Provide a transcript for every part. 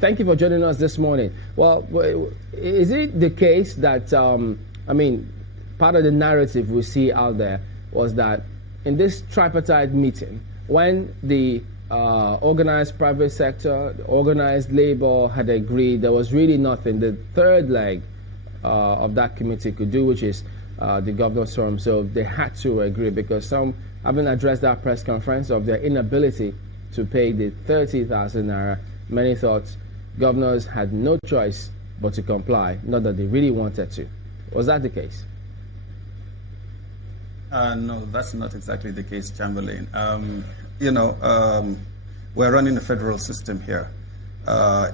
Thank you for joining us this morning. Well, is it the case that, part of the narrative we see out there was that in this tripartite meeting, when the organized private sector, the organized labor had agreed, there was really nothing the third leg of that committee could do, which is the governor's forum. So they had to agree, because some haven't addressed that press conference of their inability to pay the 30,000 naira. Many thought governors had no choice but to comply, not that they really wanted to. Was that the case? No, that's not exactly the case, Chamberlain. We're running a federal system here.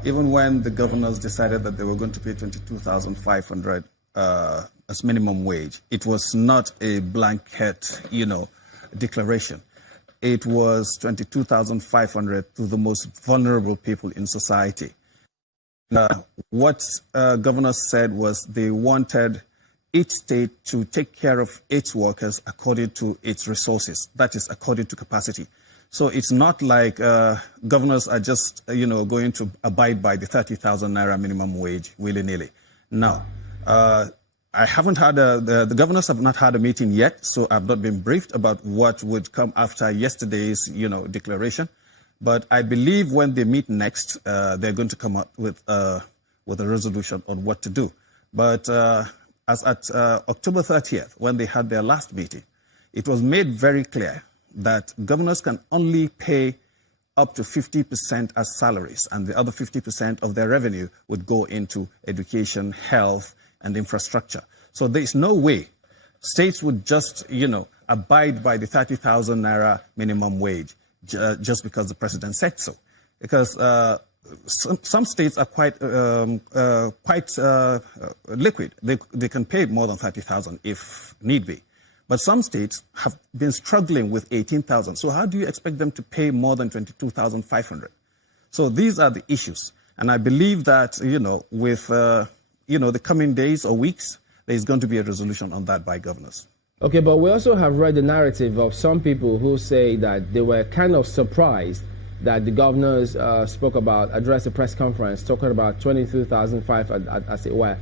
Even when the governors decided that they were going to pay 22,500 as minimum wage, it was not a blanket, declaration. It was 22,500 to the most vulnerable people in society. What governors said was they wanted each state to take care of its workers according to its resources, that is, according to capacity. So it's not like governors are just, going to abide by the 30,000 naira minimum wage willy-nilly. No. I haven't had the governors have not had a meeting yet, so I've not been briefed about what would come after yesterday's, declaration. But I believe when they meet next, they're going to come up with a resolution on what to do. But as at October 30th, when they had their last meeting, it was made very clear that governors can only pay up to 50% as salaries, and the other 50% of their revenue would go into education, health, and infrastructure. So there is no way states would just, abide by the 30,000 naira minimum wage just because the president said so. Because some states are quite liquid. They can pay more than 30,000 if need be. But some states have been struggling with 18,000. So how do you expect them to pay more than 22,500? So these are the issues. And I believe that, with, the coming days or weeks, there's going to be a resolution on that by governors. Okay, but we also have read the narrative of some people who say that they were kind of surprised that the governors addressed a press conference talking about 22,500 as it were.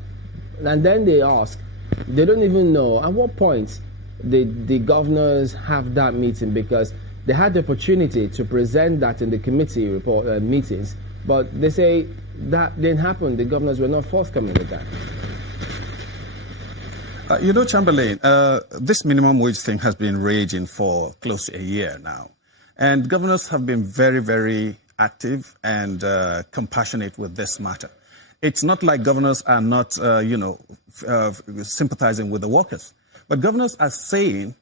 And then they ask, they don't even know at what point the governors have that meeting, because they had the opportunity to present that in the committee report meetings, but they say that didn't happen. The governors were not forthcoming with that. Chamberlain, this minimum wage thing has been raging for close to a year now. And governors have been very, very active and compassionate with this matter. It's not like governors are not, sympathizing with the workers. But governors are saying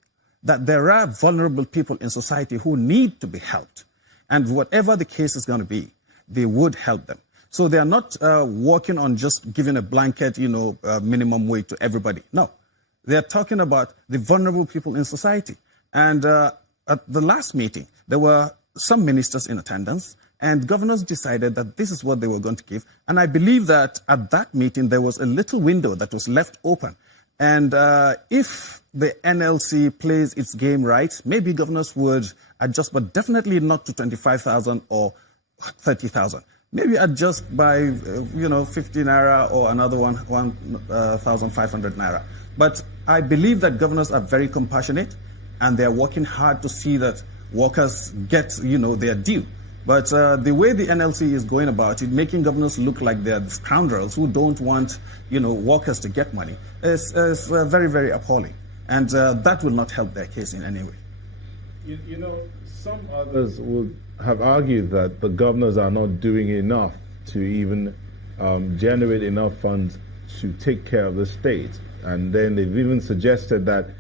that there are vulnerable people in society who need to be helped. And whatever the case is going to be, they would help them. So they are not working on just giving a blanket, minimum wage to everybody. No. They are talking about the vulnerable people in society. And at the last meeting, there were some ministers in attendance, and governors decided that this is what they were going to give. And I believe that at that meeting, there was a little window that was left open. And if the NLC plays its game right, maybe governors would adjust, but definitely not to 25,000 or 30,000. Maybe adjust by, 50 naira or another 1,500 naira. But I believe that governors are very compassionate, and they're working hard to see that workers get, their due. But the way the NLC is going about it, making governors look like they're the scoundrels who don't want, workers to get money, is very, very appalling. And that will not help their case in any way. Some others would have argued that the governors are not doing enough to even generate enough funds to take care of the state. And then they've even suggested that,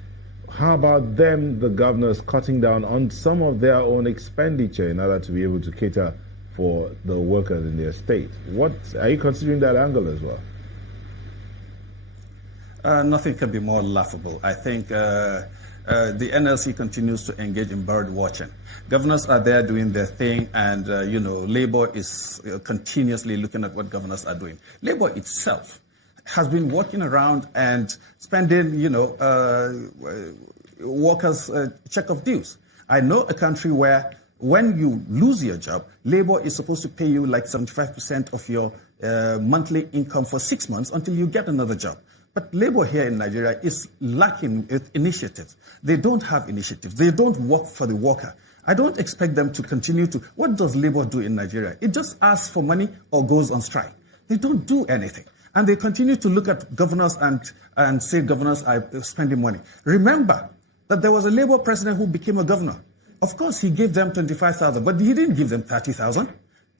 how about them, the governors, cutting down on some of their own expenditure in order to be able to cater for the workers in their state? What are you considering that angle as well? Nothing can be more laughable. I think the NLC continues to engage in bird watching. Governors are there doing their thing, and labor is continuously looking at what governors are doing. Labor itself has been walking around and spending, workers' check of dues. I know a country where when you lose your job, labor is supposed to pay you like 75% of your monthly income for 6 months until you get another job. But labor here in Nigeria is lacking initiatives. They don't have initiatives. They don't work for the worker. I don't expect them to continue to. What does labor do in Nigeria? It just asks for money or goes on strike. They don't do anything. And they continue to look at governors and say governors are spending money. Remember that there was a Labour president who became a governor. Of course, he gave them 25,000, but he didn't give them 30,000.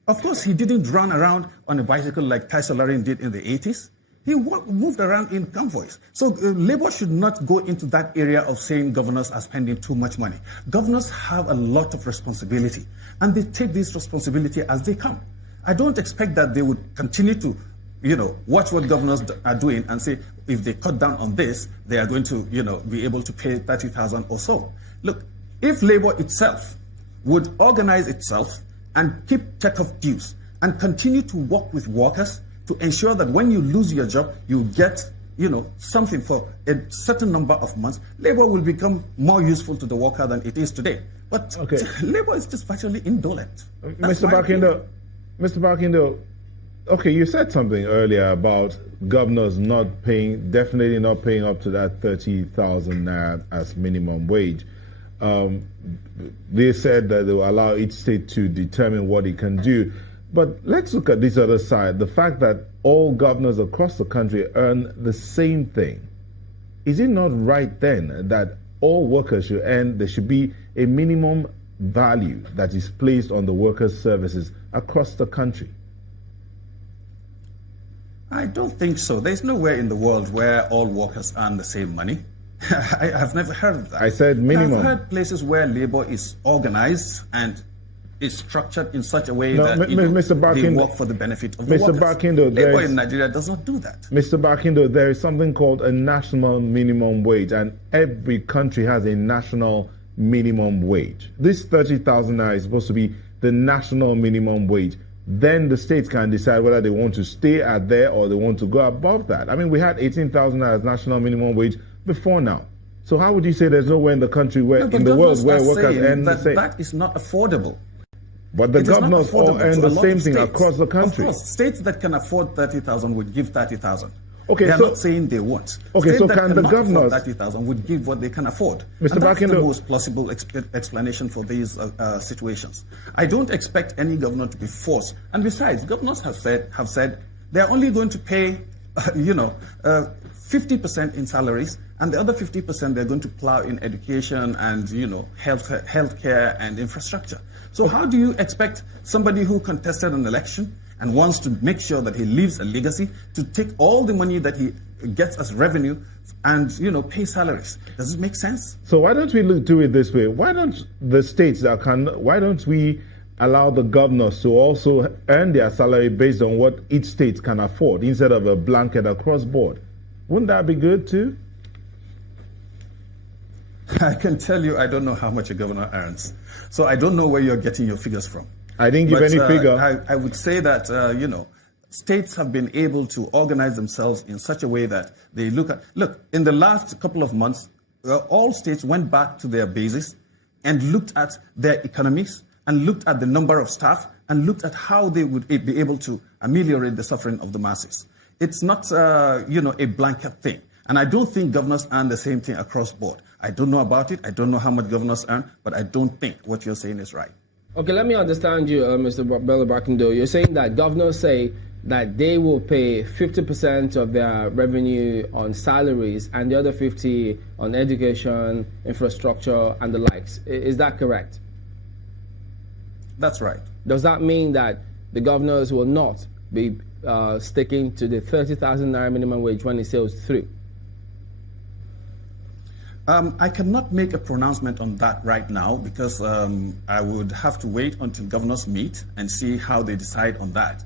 Of course, he didn't run around on a bicycle like Tai Solarin did in the 80s. He moved around in convoys. So Labour should not go into that area of saying governors are spending too much money. Governors have a lot of responsibility, and they take this responsibility as they come. I don't expect that they would continue to, watch what governors are doing and say, if they cut down on this, they are going to, be able to pay 30,000 or so. Look, if Labour itself would organize itself and keep take-off dues and continue to work with workers to ensure that when you lose your job, you get, something for a certain number of months, Labour will become more useful to the worker than it is today. But Labour is just virtually indolent. Mr. Barkindo, okay, you said something earlier about governors definitely not paying up to that 30,000 naira as minimum wage. They said that they will allow each state to determine what it can do. But let's look at this other side, the fact that all governors across the country earn the same thing. Is it not right then that all workers should earn, there should be a minimum value that is placed on the workers' services across the country? I don't think so. There's nowhere in the world where all workers earn the same money. I've never heard of that. I said minimum. I've heard places where labor is organized and is structured in such a way that they work for the benefit of the workers. Labor in Nigeria does not do that. Mr. Barkindo, there is something called a national minimum wage, and every country has a national minimum wage. This 30,000 naira is supposed to be the national minimum wage. Then the states can decide whether they want to stay at there or they want to go above that. I mean, we had 18,000 naira as national minimum wage before now. So how would you say there's nowhere in the country where in the world where workers earn the same? That is not affordable. But the governors all earn the same thing across the country. Of course, states that can afford 30,000 would give 30,000. Okay, they are not saying they won't. Okay, states so that can the governors 30,000 would give what they can afford. Mr. And that's Barkindo, the most plausible explanation for these situations. I don't expect any governor to be forced. And besides, governors have said they are only going to pay, 50% in salaries, and the other 50% they're going to plow in education and, healthcare and infrastructure. So how do you expect somebody who contested an election and wants to make sure that he leaves a legacy to take all the money that he gets as revenue and, pay salaries? Does it make sense? So why don't we do it this way? Why don't we allow the governors to also earn their salary based on what each state can afford instead of a blanket across board? Wouldn't that be good too? I can tell you I don't know how much a governor earns. So I don't know where you're getting your figures from. I didn't give any figure. I would say that, states have been able to organize themselves in such a way that they look, in the last couple of months, all states went back to their bases and looked at their economics and looked at the number of staff and looked at how they would be able to ameliorate the suffering of the masses. It's not, a blanket thing. And I don't think governors earn the same thing across board. I don't know about it. I don't know how much governors earn, but I don't think what you're saying is right. Okay, let me understand you, Mr. Bello-Barkindo. You're saying that governors say that they will pay 50% of their revenue on salaries and the other 50% on education, infrastructure, and the likes. Is that correct? That's right. Does that mean that the governors will not be sticking to the 30,000 naira minimum wage when it sails through? I cannot make a pronouncement on that right now because I would have to wait until governors meet and see how they decide on that.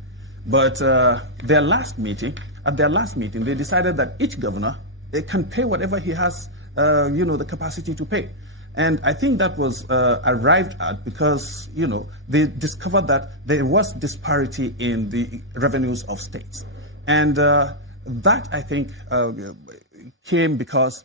But at their last meeting, they decided that each governor can pay whatever he has, the capacity to pay. And I think that was arrived at because, they discovered that there was disparity in the revenues of states. And that, I think, came because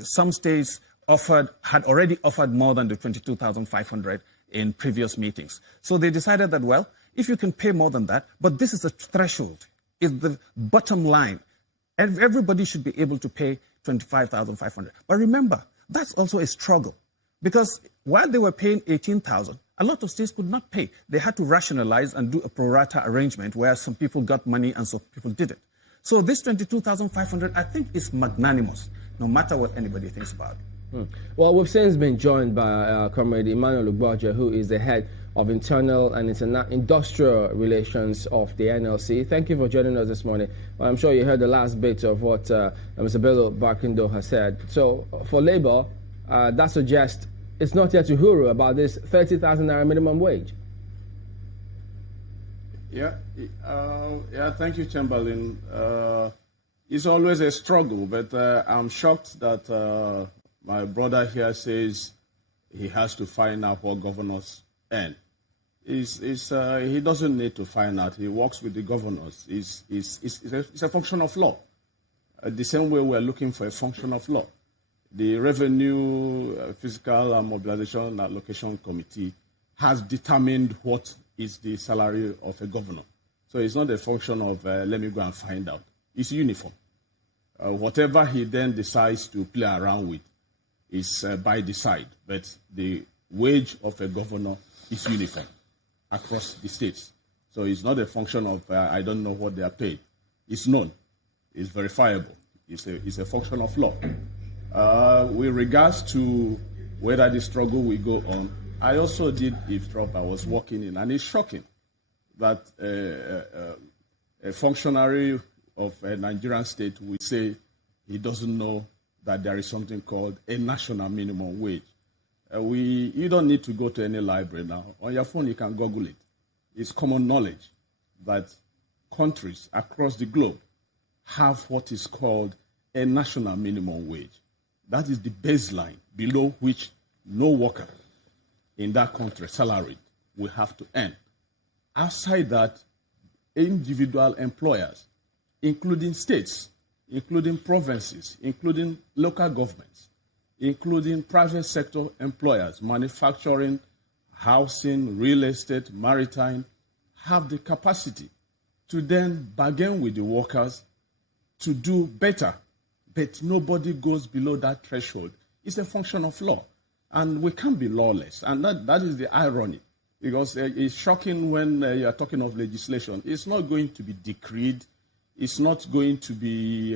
some states had already offered more than the 22,500 in previous meetings. So they decided that, well, if you can pay more than that, but this is a threshold, is the bottom line. Everybody should be able to pay 25,500. But remember, that's also a struggle, because while they were paying 18,000, a lot of states could not pay. They had to rationalize and do a pro rata arrangement where some people got money and some people didn't. So this 22,500, I think, is magnanimous, no matter what anybody thinks about it. Well, we've since been joined by Comrade Emmanuel Ugboaja, who is the head of internal and industrial relations of the NLC. Thank you for joining us this morning. Well, I'm sure you heard the last bit of what Mr. Bello-Barkindo has said. So for Labour, that suggests it's not yet to hurrah about this 30,000 naira minimum wage. Yeah, thank you, Chamberlain. It's always a struggle, but I'm shocked that my brother here says he has to find out what governors earn. He doesn't need to find out. He works with the governors. It's a function of law. The same way we're looking for a function of law. The Revenue, Fiscal and Mobilization and Allocation Committee has determined what is the salary of a governor. So it's not a function of, let me go and find out. It's uniform. Whatever he then decides to play around with is by the side. But the wage of a governor is uniform across the states. So it's not a function of, I don't know what they are paid. It's known. It's verifiable. It's a function of law. With regards to whether the struggle will go on, I also did eavesdrop. I was working in, and it's shocking that a functionary of a Nigerian state will say he doesn't know that there is something called a national minimum wage. You don't need to go to any library now. On your phone, you can Google it. It's common knowledge that countries across the globe have what is called a national minimum wage. That is the baseline below which no worker in that country, salaried, will have to earn. Outside that, individual employers, including states, including provinces, including local governments, including private sector employers, manufacturing, housing, real estate, maritime, have the capacity to then bargain with the workers to do better. But nobody goes below that threshold. It's a function of law. And we can't be lawless. And that is the irony. Because it's shocking when you are talking of legislation. It's not going to be decreed. It's not going to be...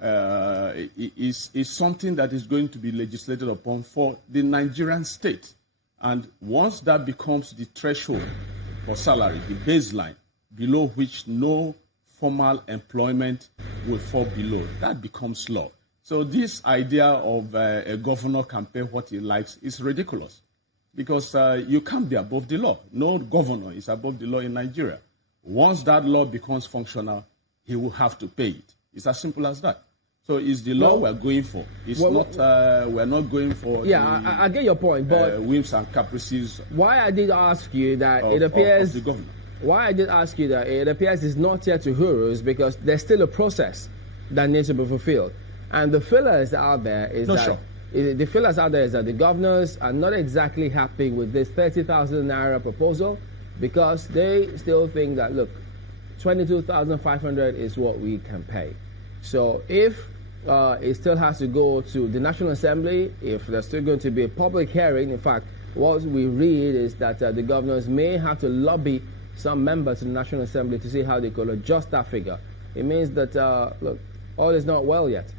it's something that is going to be legislated upon for the Nigerian state. And once that becomes the threshold for salary, the baseline, below which no formal employment will fall below, that becomes law. So this idea of a governor can pay what he likes is ridiculous, because you can't be above the law. No governor is above the law in Nigeria. Once that law becomes functional, he will have to pay it. It's as simple as that. So it's the law we're going for. It's we're not going for. Yeah, I get your point, but whims and caprices. Why I did ask you that it appears of the governor. Why I did ask you that it appears it's not yet to hurrah is because there's still a process that needs to be fulfilled. And the fillers out there is the fillers out there is that the governors are not exactly happy with this 30,000 naira proposal, because they still think that, look, 22,500 is what we can pay. So if it still has to go to the National Assembly, if there's still going to be a public hearing, in fact, what we read is that the governors may have to lobby some members of the National Assembly to see how they could adjust that figure. It means that, look, all is not well yet.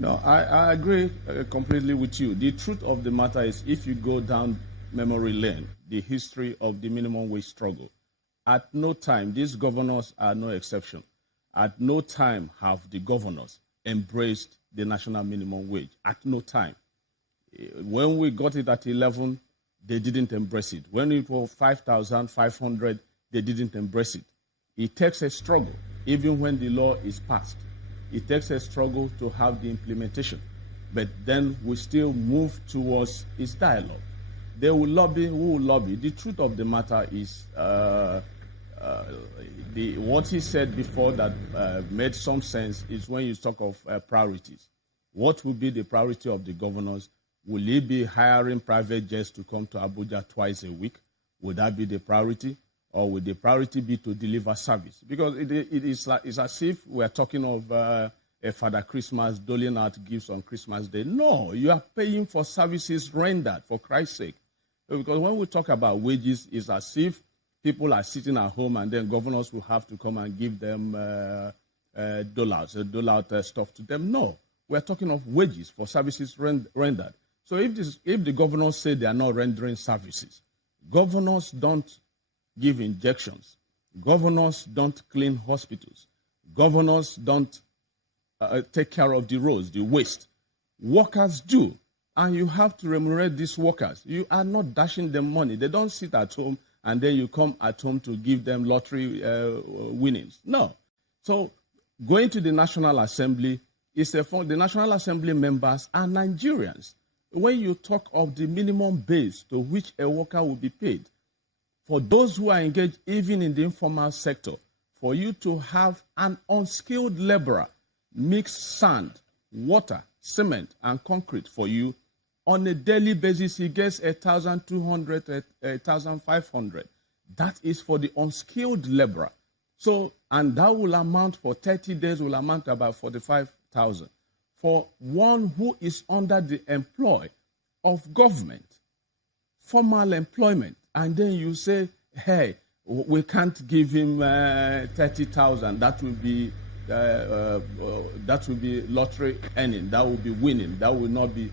No, I agree completely with you. The truth of the matter is, if you go down memory lane, the history of the minimum wage struggle, at no time, these governors are no exception. At no time have the governors embraced the national minimum wage. At no time. When we got it at 11, they didn't embrace it. When it was 5,500, they didn't embrace it. It takes a struggle, even when the law is passed. It takes a struggle to have the implementation. But then we still move towards its dialogue. They will lobby, who will lobby. The truth of the matter is what he said before that made some sense is when you talk of priorities. What will be the priority of the governors Will he be hiring private jets to come to Abuja twice a week? Would that be the priority? Or would the priority be to deliver service? Because it's as if we're talking of a Father Christmas doling out gifts on Christmas Day. No, you are paying for services rendered, for Christ's sake. Because when we talk about wages, it's as if people are sitting at home and then governors will have to come and give them dole out stuff to them. No, we're talking of wages for services rendered. So if the governors say they are not rendering services, governors don't give injections, governors don't clean hospitals, governors don't take care of the roads, the waste. Workers do, and you have to remunerate these workers. You are not dashing them money. They don't sit at home and then you come at home to give them lottery winnings. No. So going to the National Assembly is the National Assembly members are Nigerians. When you talk of the minimum base to which a worker will be paid, for those who are engaged even in the informal sector, for you to have an unskilled laborer mix sand, water, cement, and concrete for you on a daily basis, he gets 1,200, 1,500. That is for the unskilled laborer. So, and that will amount for 30 days, will amount to about 45,000. For one who is under the employ of government, formal employment, and then you say, hey, we can't give him 30,000. That will be lottery earning. That will be winning. That will not be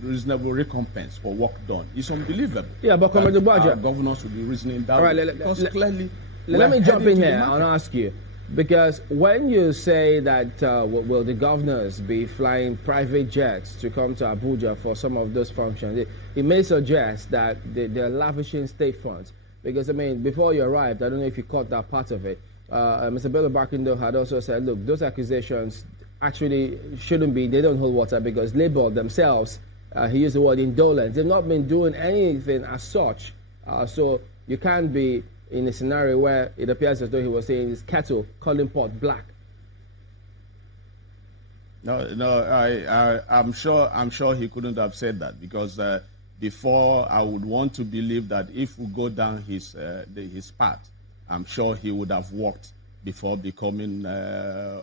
reasonable recompense for work done. It's unbelievable. Yeah, but Ugboaja, governors will be reasoning that way. Because clearly, let me jump in here and ask you, because when you say that will the governors be flying private jets to come to Abuja for some of those functions, it may suggest that they're lavishing state funds. Because, I mean, before you arrived, I don't know if you caught that part of it, Mr. Bello-Barkindo had also said, look, those accusations actually shouldn't be, they don't hold water, because Labour themselves, he used the word indolent, they've not been doing anything as such. So you can't be in a scenario where it appears as though he was saying his kettle calling pot black. No, I'm sure he couldn't have said that, because before I would want to believe that if we go down his path, I'm sure he would have worked before becoming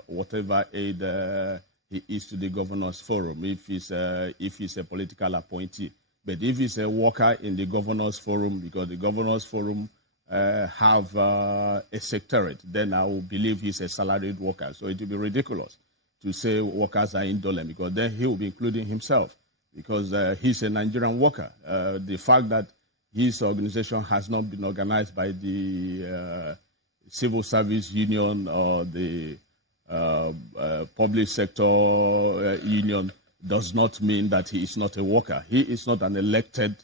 whatever aide he is to the Governors Forum, if he's a political appointee. But if he's a worker in the Governors Forum, because the Governors Forum have a secretariat, then I will believe he's a salaried worker. So it will be ridiculous to say workers are indolent, because then he will be including himself, because he's a Nigerian worker. The fact that his organization has not been organized by the civil service union or the public sector union does not mean that he is not a worker. He is not an elected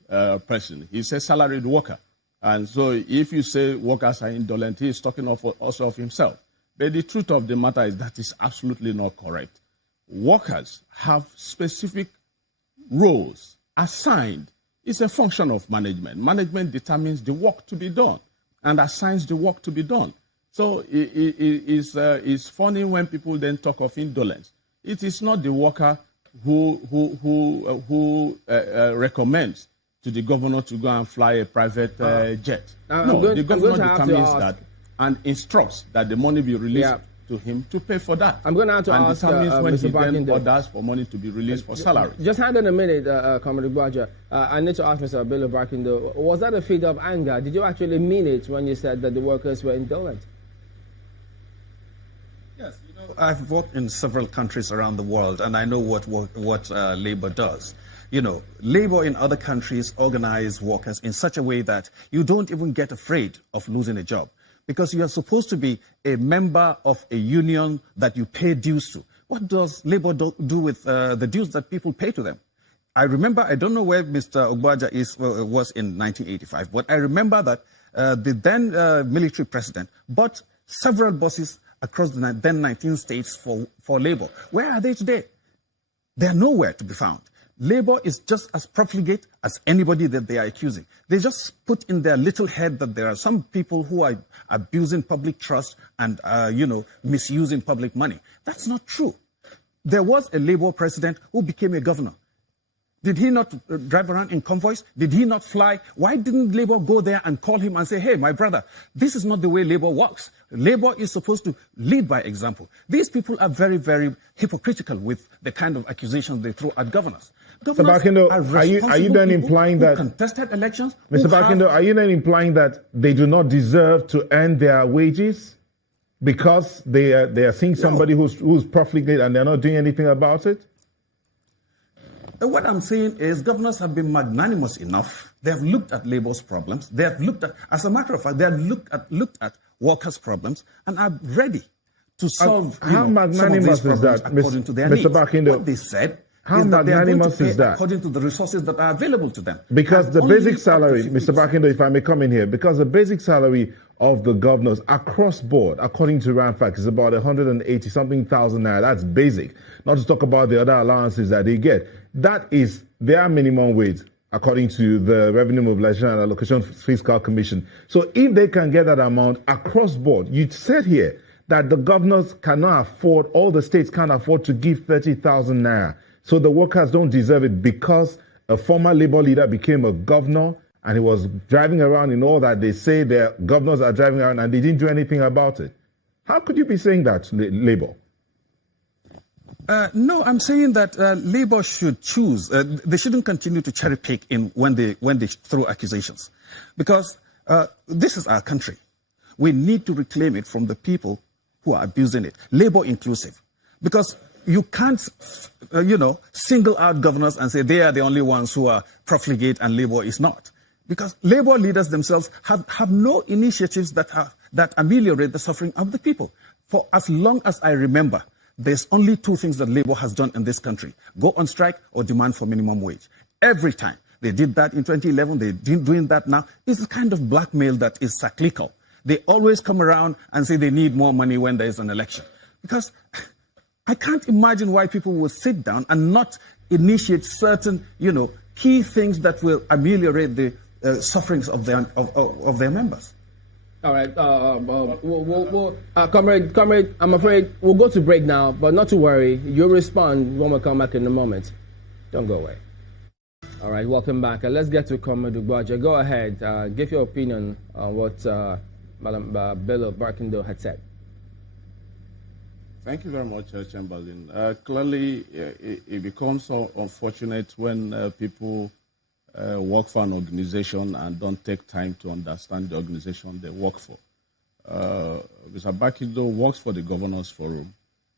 person. He's a salaried worker. And so if you say workers are indolent, he is talking also of himself. But the truth of the matter is that is absolutely not correct. Workers have specific roles assigned. It's a function of management. Management determines the work to be done and assigns the work to be done. So it's funny when people then talk of indolence. It is not the worker who recommends to the governor to go and fly a private jet. No, the governor determines that and instructs that the money be released to him to pay for that. I'm going to have to ask determines when Mr. he then Barkindo orders for money to be released for salary. Just hang on a minute, Comrade Ugboaja. I need to ask Mr. Bello-Barkindo, was that a fit of anger? Did you actually mean it when you said that the workers were indolent? Yes, I've worked in several countries around the world, and I know what Labour does. Labour in other countries organize workers in such a way that you don't even get afraid of losing a job, because you are supposed to be a member of a union that you pay dues to. What does Labour do with the dues that people pay to them? I remember, I don't know where Mr. Ugboaja was in 1985, but I remember that the then military president bought several buses across the then 19 states for Labour. Where are they today? They are nowhere to be found. Labour is just as profligate as anybody that they are accusing. They just put in their little head that there are some people who are abusing public trust and, misusing public money. That's not true. There was a Labour president who became a governor. Did he not drive around in convoys? Did he not fly? Why didn't Labour go there and call him and say, hey, my brother, this is not the way Labour works. Labour is supposed to lead by example. These people are very, very hypocritical with the kind of accusations they throw at governors. Mr. Barkindo, are you then implying that contested elections? Mr. Barkindo, are you then implying that they do not deserve to earn their wages because they are seeing somebody who's profligate and they're not doing anything about it? What I'm saying is governors have been magnanimous enough. They have looked at Labour's problems. They have looked at, as a matter of fact, they have looked at workers' problems and are ready to solve how magnanimous some of these problems according to their needs. Mr. Barkindo, what they said how is that they are going to pay is that? according to the resources that are available to them. Because and the basic salary, 50%. Mr. Barkindo, if I may come in here, because the basic salary of the governors across board, according to RANFAC, is about 180-something thousand naira. That's basic. Not to talk about the other allowances that they get. That is their minimum wage, according to the Revenue Mobilization and Allocation Fiscal Commission. So if they can get that amount across board, you said here that the governors cannot afford, all the states can't afford to give 30,000 naira. So the workers don't deserve it because a former Labour leader became a governor and he was driving around in all that they say their governors are driving around and they didn't do anything about it. How could you be saying that, Labour? No, I'm saying that Labour should choose. They shouldn't continue to cherry pick when they throw accusations, because this is our country. We need to reclaim it from the people who are abusing it, Labour inclusive, because you can't, single out governors and say they are the only ones who are profligate and Labour is not, because Labour leaders themselves have no initiatives that ameliorate the suffering of the people. For as long as I remember, there's only two things that Labour has done in this country: go on strike or demand for minimum wage. Every time. They did that in 2011, they're doing that now. It's a kind of blackmail that is cyclical. They always come around and say they need more money when there is an election. Because I can't imagine why people will sit down and not initiate certain, key things that will ameliorate the sufferings of their members. All right, comrade, I'm afraid we'll go to break now, but not to worry. You'll respond when we come back in a moment. Don't go away. All right, welcome back. Let's get to Comrade Ugboaja. Go ahead, give your opinion on what Madam Bello-Barkindo had said. Thank you very much, Chamberlain. Clearly, it becomes so unfortunate when people work for an organization and don't take time to understand the organization they work for. Mr. Barkindo works for the Governors Forum,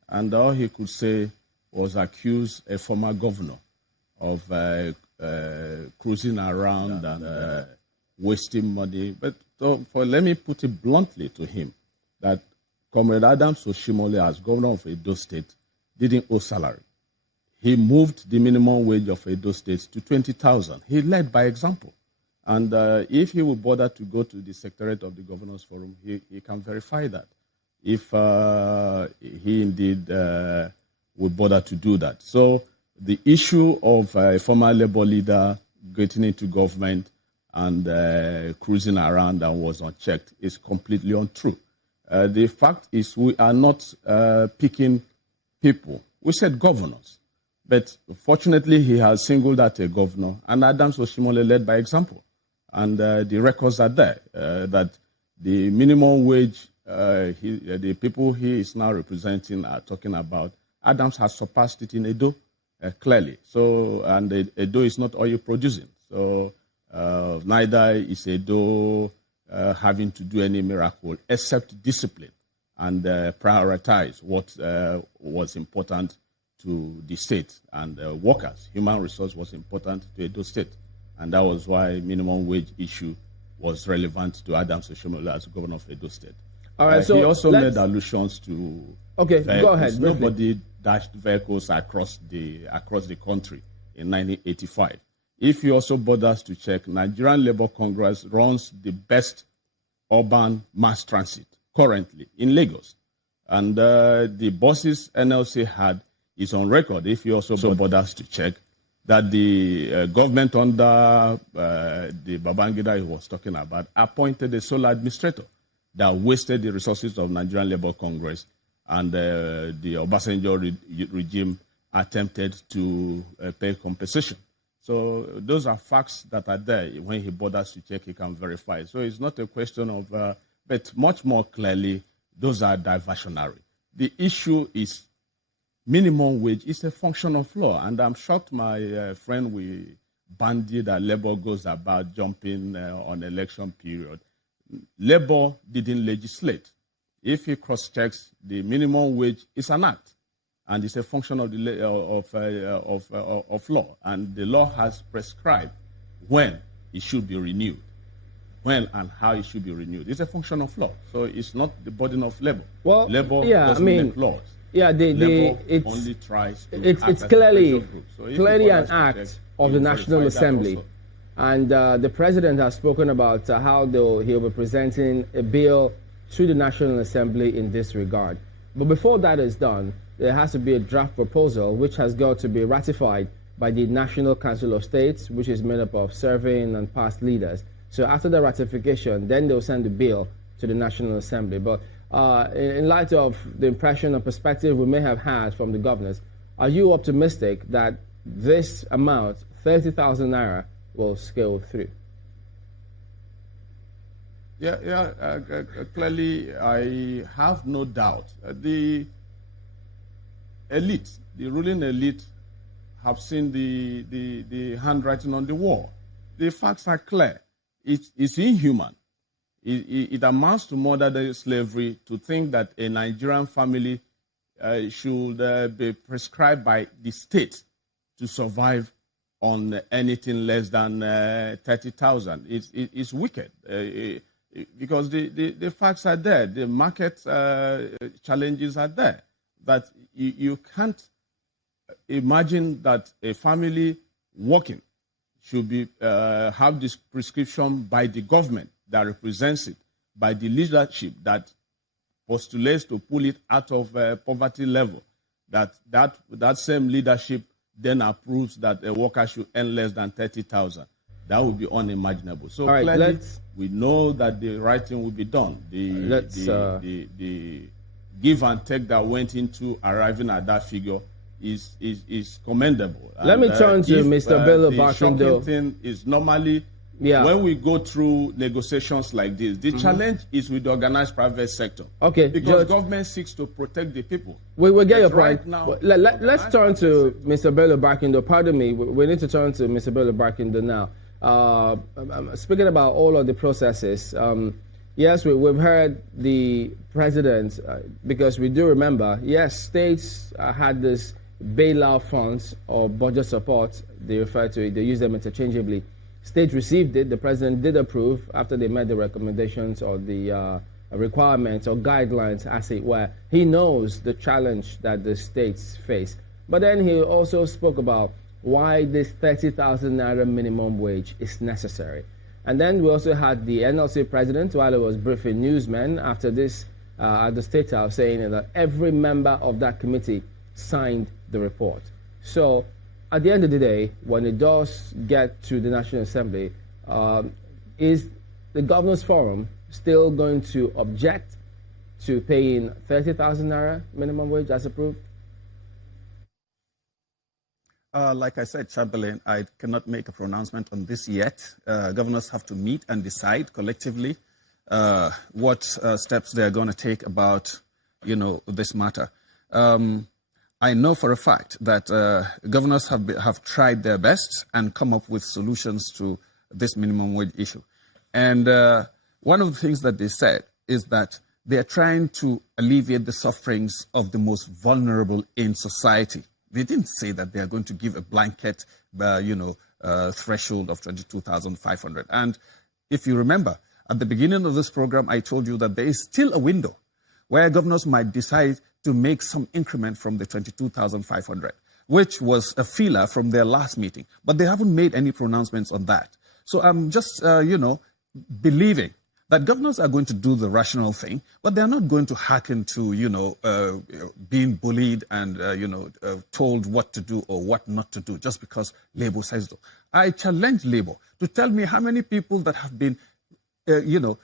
and all he could say was accuse a former governor of cruising around and wasting money. But let me put it bluntly to him that Comrade Adams Oshimole, as governor of Edo State, didn't owe salary. He moved the minimum wage of Edo State to 20,000. He led by example. And if he would bother to go to the Secretariat of the Governors Forum, he can verify that, if he indeed would bother to do that. So the issue of a former Labour leader getting into government and cruising around and was unchecked is completely untrue. The fact is we are not picking people. We said governors. But fortunately, he has singled out a governor, and Adams Oshimole led by example. And the records are there, that the minimum wage, the people he is now representing are talking about, Adams has surpassed it in Edo, clearly. So, and Edo is not oil producing. So neither is Edo having to do any miracle, except discipline and prioritize what was important to the state and workers. Human resource was important to Edo State. And that was why minimum wage issue was relevant to Adams Oshimole as governor of Edo State. All right, so he also made allusions to vehicles. Go ahead. Nobody dashed vehicles across the country in 1985. If he also bothers to check, Nigerian Labour Congress runs the best urban mass transit currently in Lagos. And the buses NLC had is on record, if he also bothers to check, that the government under the Babangida he was talking about appointed a sole administrator that wasted the resources of Nigerian Labour Congress, and the Obasanjo regime attempted to pay compensation. So those are facts that are there. When he bothers to check, he can verify. So it's not a question of, but much more clearly, those are diversionary. The issue is minimum wage is a function of law. And I'm shocked my friend we bandy that Labour goes about jumping on election period. Labour didn't legislate. If he cross-checks, the minimum wage is an act. And it's a function of the of law, and the law has prescribed when it should be renewed, when and how it should be renewed. It's a function of law, so it's not the burden of Labour. Well, Labour doesn't make laws. Yeah, Labour only tries to it's clearly an act of the National Assembly, and the president has spoken about how he'll be presenting a bill to the National Assembly in this regard. But before that is done, there has to be a draft proposal which has got to be ratified by the National Council of States, which is made up of serving and past leaders. So after the ratification, then they'll send the bill to the National Assembly. But in light of the impression and perspective we may have had from the governors, are you optimistic that this amount, 30,000 naira, will scale through? Clearly, I have no doubt. The elite, the ruling elite, have seen the handwriting on the wall. The facts are clear. It's inhuman. It amounts to modern-day slavery to think that a Nigerian family should be prescribed by the state to survive on anything less than 30,000. It's wicked. Because the facts are there, the market challenges are there, that you can't imagine that a family working should be have this prescription by the government that represents it, by the leadership that postulates to pull it out of poverty level, that same leadership then approves that a worker should earn less than 30,000. That would be unimaginable. So clearly, we know that the right thing will be done. The give and take that went into arriving at that figure is commendable. Let me turn to Mr. Bello-Barkindo. The shocking thing is normally when we go through negotiations like this, the challenge is with the organized private sector. Okay, because government seeks to protect the people. We will get your point. Right now, let's turn to Mr. Bello-Barkindo. Pardon me. We need to turn to Mr. Bello-Barkindo now. Speaking about all of the processes, yes, we've heard the president, because we do remember, yes, states had this bailout funds or budget support, they refer to it, they use them interchangeably. States received it, the president did approve after they met the recommendations or the requirements or guidelines, as it were. He knows the challenge that the states face. But then he also spoke about why this 30,000 naira minimum wage is necessary. And then we also had the NLC president, while he was briefing newsmen after this at the State House, saying that every member of that committee signed the report. So at the end of the day, when it does get to the National Assembly, is the Governors Forum still going to object to paying 30,000 naira minimum wage as approved? Like I said, Chamberlain, I cannot make a pronouncement on this yet. Governors have to meet and decide collectively what steps they're going to take about, this matter. I know for a fact that governors have tried their best and come up with solutions to this minimum wage issue. And one of the things that they said is that they're trying to alleviate the sufferings of the most vulnerable in society. They didn't say that they are going to give a blanket, threshold of 22,500. And if you remember, at the beginning of this program, I told you that there is still a window where governors might decide to make some increment from the 22,500, which was a feeler from their last meeting. But they haven't made any pronouncements on that. So I'm just, believing that governors are going to do the rational thing, but they're not going to hearken to, being bullied and, told what to do or what not to do just because Labour says so. I challenge Labour to tell me how many people that have been,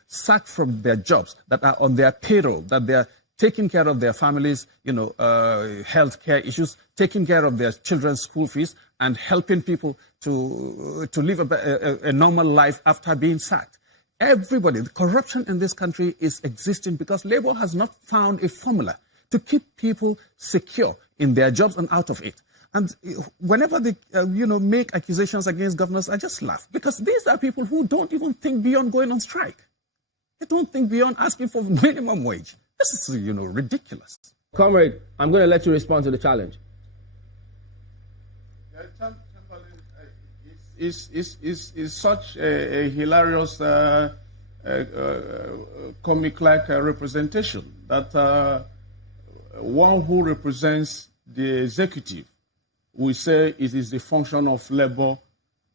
sacked from their jobs, that are on their payroll, that they're taking care of their families, health care issues, taking care of their children's school fees, and helping people to live a normal life after being sacked. Everybody, the corruption in this country is existing because Labour has not found a formula to keep people secure in their jobs and out of it. And whenever they, make accusations against governors, I just laugh because these are people who don't even think beyond going on strike. They don't think beyond asking for minimum wage. This is, ridiculous. Comrade, I'm going to let you respond to the challenge. It's such a hilarious comic-like representation that one who represents the executive will say it is the function of labor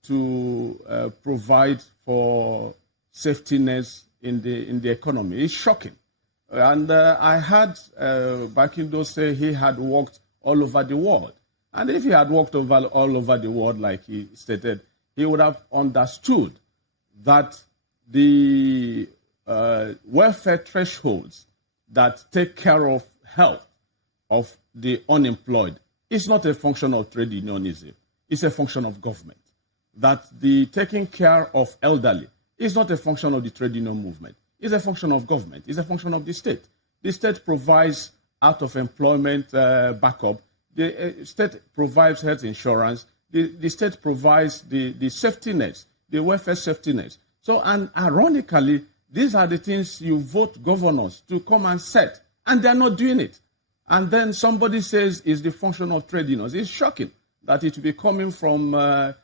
to provide for safety nets in the economy. It's shocking. And I heard Barkindo say he had worked all over the world. And if he had worked all over the world, like he stated, he would have understood that the welfare thresholds that take care of health of the unemployed is not a function of trade unionism. It's a function of government. That the taking care of elderly is not a function of the trade union movement. It's a function of government. It's a function of the state. The state provides out-of-employment backup. The state provides health insurance. The state provides the safety nets, the welfare safety nets. So, and ironically, these are the things you vote governors to come and set, and they're not doing it. And then somebody says it's the function of trade unions. It's shocking that it will be coming from a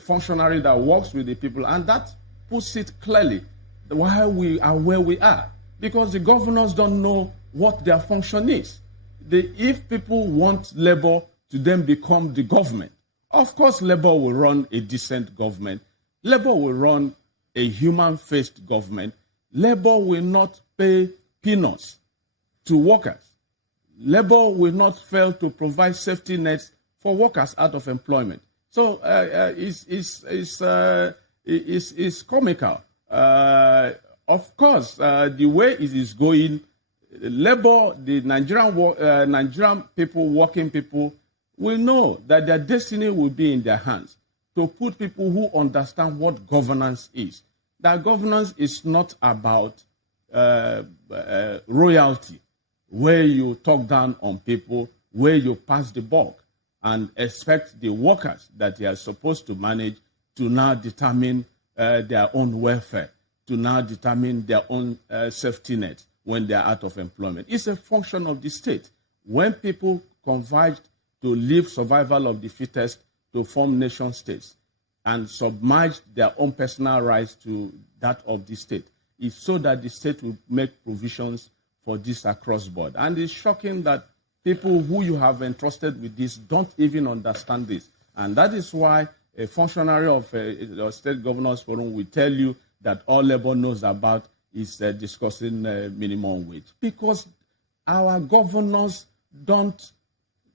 functionary that works with the people, and that puts it clearly why we are where we are. Because the governors don't know what their function is. If people want labor to then become the government, of course labor will run a decent government. Labor will run a human-faced government. Labor will not pay peanuts to workers. Labor will not fail to provide safety nets for workers out of employment. So it's comical. Of course, the way it is going, labor, the Nigerian people, working people, will know that their destiny will be in their hands to put people who understand what governance is. That governance is not about royalty, where you talk down on people, where you pass the buck and expect the workers that they are supposed to manage to now determine their own welfare, to now determine their own safety net when they are out of employment. It's a function of the state. When people converge to leave survival of the fittest to form nation states and submerge their own personal rights to that of the state, it's so that the state will make provisions for this across board. And it's shocking that people who you have entrusted with this don't even understand this. And that is why a functionary of the State Governors Forum will tell you that all labor knows about is discussing minimum wage. Because our governors don't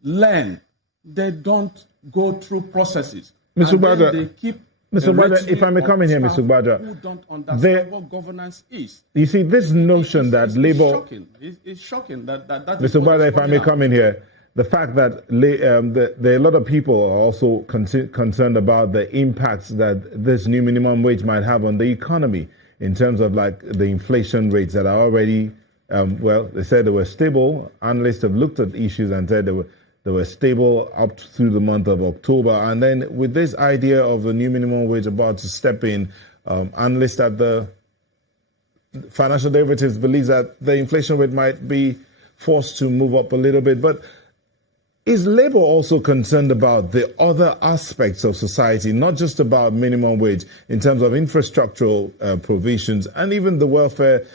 learn. They don't go through processes. Mr. Ugboaja, they keep Mr. Ugboaja, if I may come in here, Mr. Ugboaja, who don't understand what governance is. You see, this notion that labor... It's shocking that Mr. Ugboaja, if I may come in here, the fact that there are a lot of people are also concerned about the impacts that this new minimum wage might have on the economy in terms of like the inflation rates that are already, they said they were stable. Analysts have looked at issues and said they were stable up through the month of October. And then with this idea of the new minimum wage about to step in, analysts at the financial derivatives believes that the inflation rate might be forced to move up a little bit. But is Labour also concerned about the other aspects of society, not just about minimum wage, in terms of infrastructural provisions and even the welfare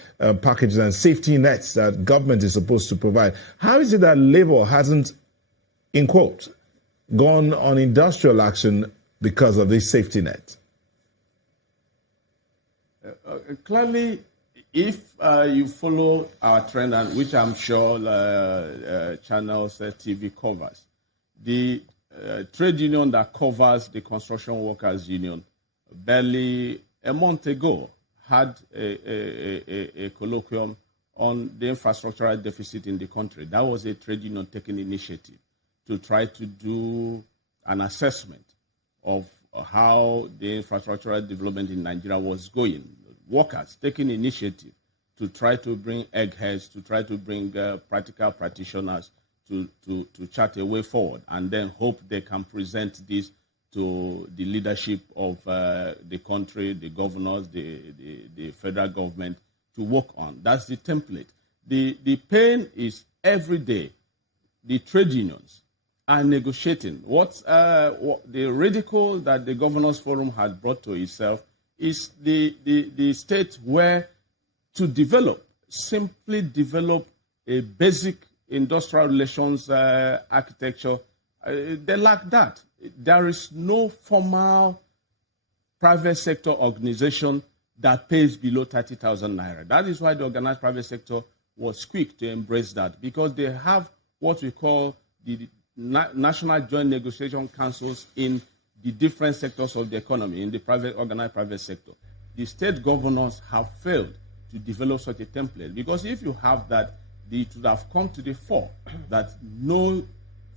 packages and safety nets that government is supposed to provide? How is it that Labour hasn't, in quote, gone on industrial action because of this safety net? Clearly, if you follow our trend, and which I'm sure channels TV covers, the trade union that covers the construction workers union, barely a month ago, had a colloquium on the infrastructural deficit in the country. That was a trade union taking initiative to try to do an assessment of how the infrastructural development in Nigeria was going. Workers taking initiative to try to bring eggheads, to try to bring practical practitioners to chart a way forward, and then hope they can present this to the leadership of the country, the governors, the federal government to work on. That's the template. The pain is every day. The trade unions are negotiating. What the ridicule that the Governors Forum had brought to itself is the state where to develop, simply develop a basic industrial relations architecture, they lack that. There is no formal private sector organization that pays below 30,000 naira. That is why the organized private sector was quick to embrace that, because they have what we call the National Joint Negotiation Councils in the different sectors of the economy, in the private, organized private sector. The state governors have failed to develop such a template, because if you have that, it would have come to the fore that no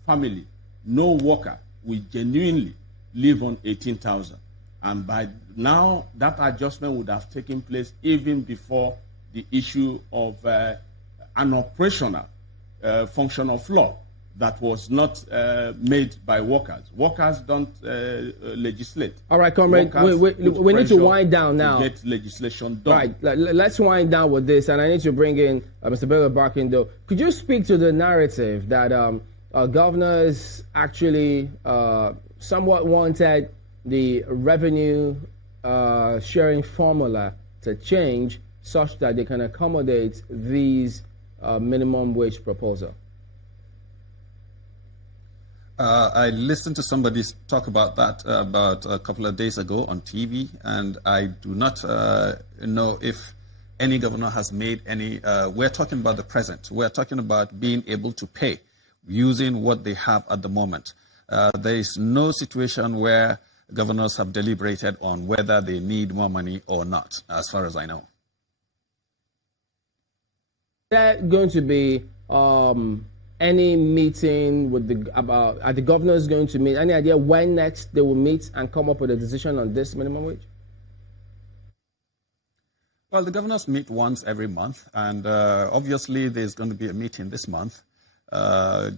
family, no worker will genuinely live on 18,000. And by now, that adjustment would have taken place even before the issue of an operational function of law that was not made by workers. Workers don't legislate. All right, comrade, we need to wind down now. To get legislation done. Right, let's wind down with this, and I need to bring in Mr. Bello-Barkindo. Could you speak to the narrative that governors actually somewhat wanted the revenue sharing formula to change such that they can accommodate these minimum wage proposal? I listened to somebody talk about that about a couple of days ago on TV, and I do not know if any governor has made any. We're talking about the present. We're talking about being able to pay using what they have at the moment. There is no situation where governors have deliberated on whether they need more money or not, as far as I know. Is there going to be any meeting with are the governors going to meet? Any idea when next they will meet and come up with a decision on this minimum wage? Well, the governors meet once every month, and obviously there's going to be a meeting this month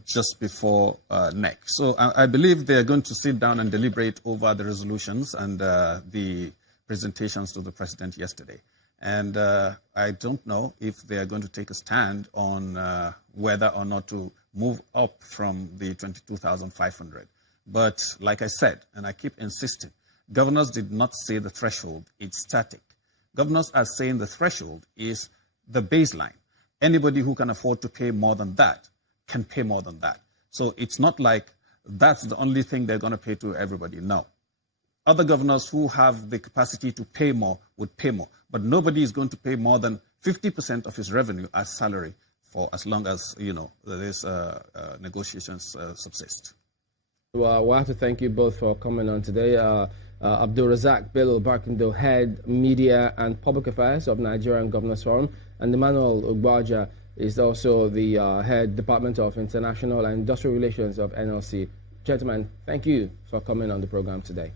just before next. So I believe they're going to sit down and deliberate over the resolutions and the presentations to the president yesterday. And I don't know if they're going to take a stand on whether or not to move up from the 22,500. But like I said, and I keep insisting, governors did not say the threshold, it's static. Governors are saying the threshold is the baseline. Anybody who can afford to pay more than that can pay more than that. So it's not like that's the only thing they're going to pay to everybody. No. Other governors who have the capacity to pay more would pay more. But nobody is going to pay more than 50% of his revenue as salary for as long as, these negotiations subsist. Well, we'll have to thank you both for coming on today. Abdul Razak Bello-Barkindo, Head Media and Public Affairs of Nigerian Governors Forum, and Emmanuel Ugboaja is also the Head Department of International and Industrial Relations of NLC. Gentlemen, thank you for coming on the program today.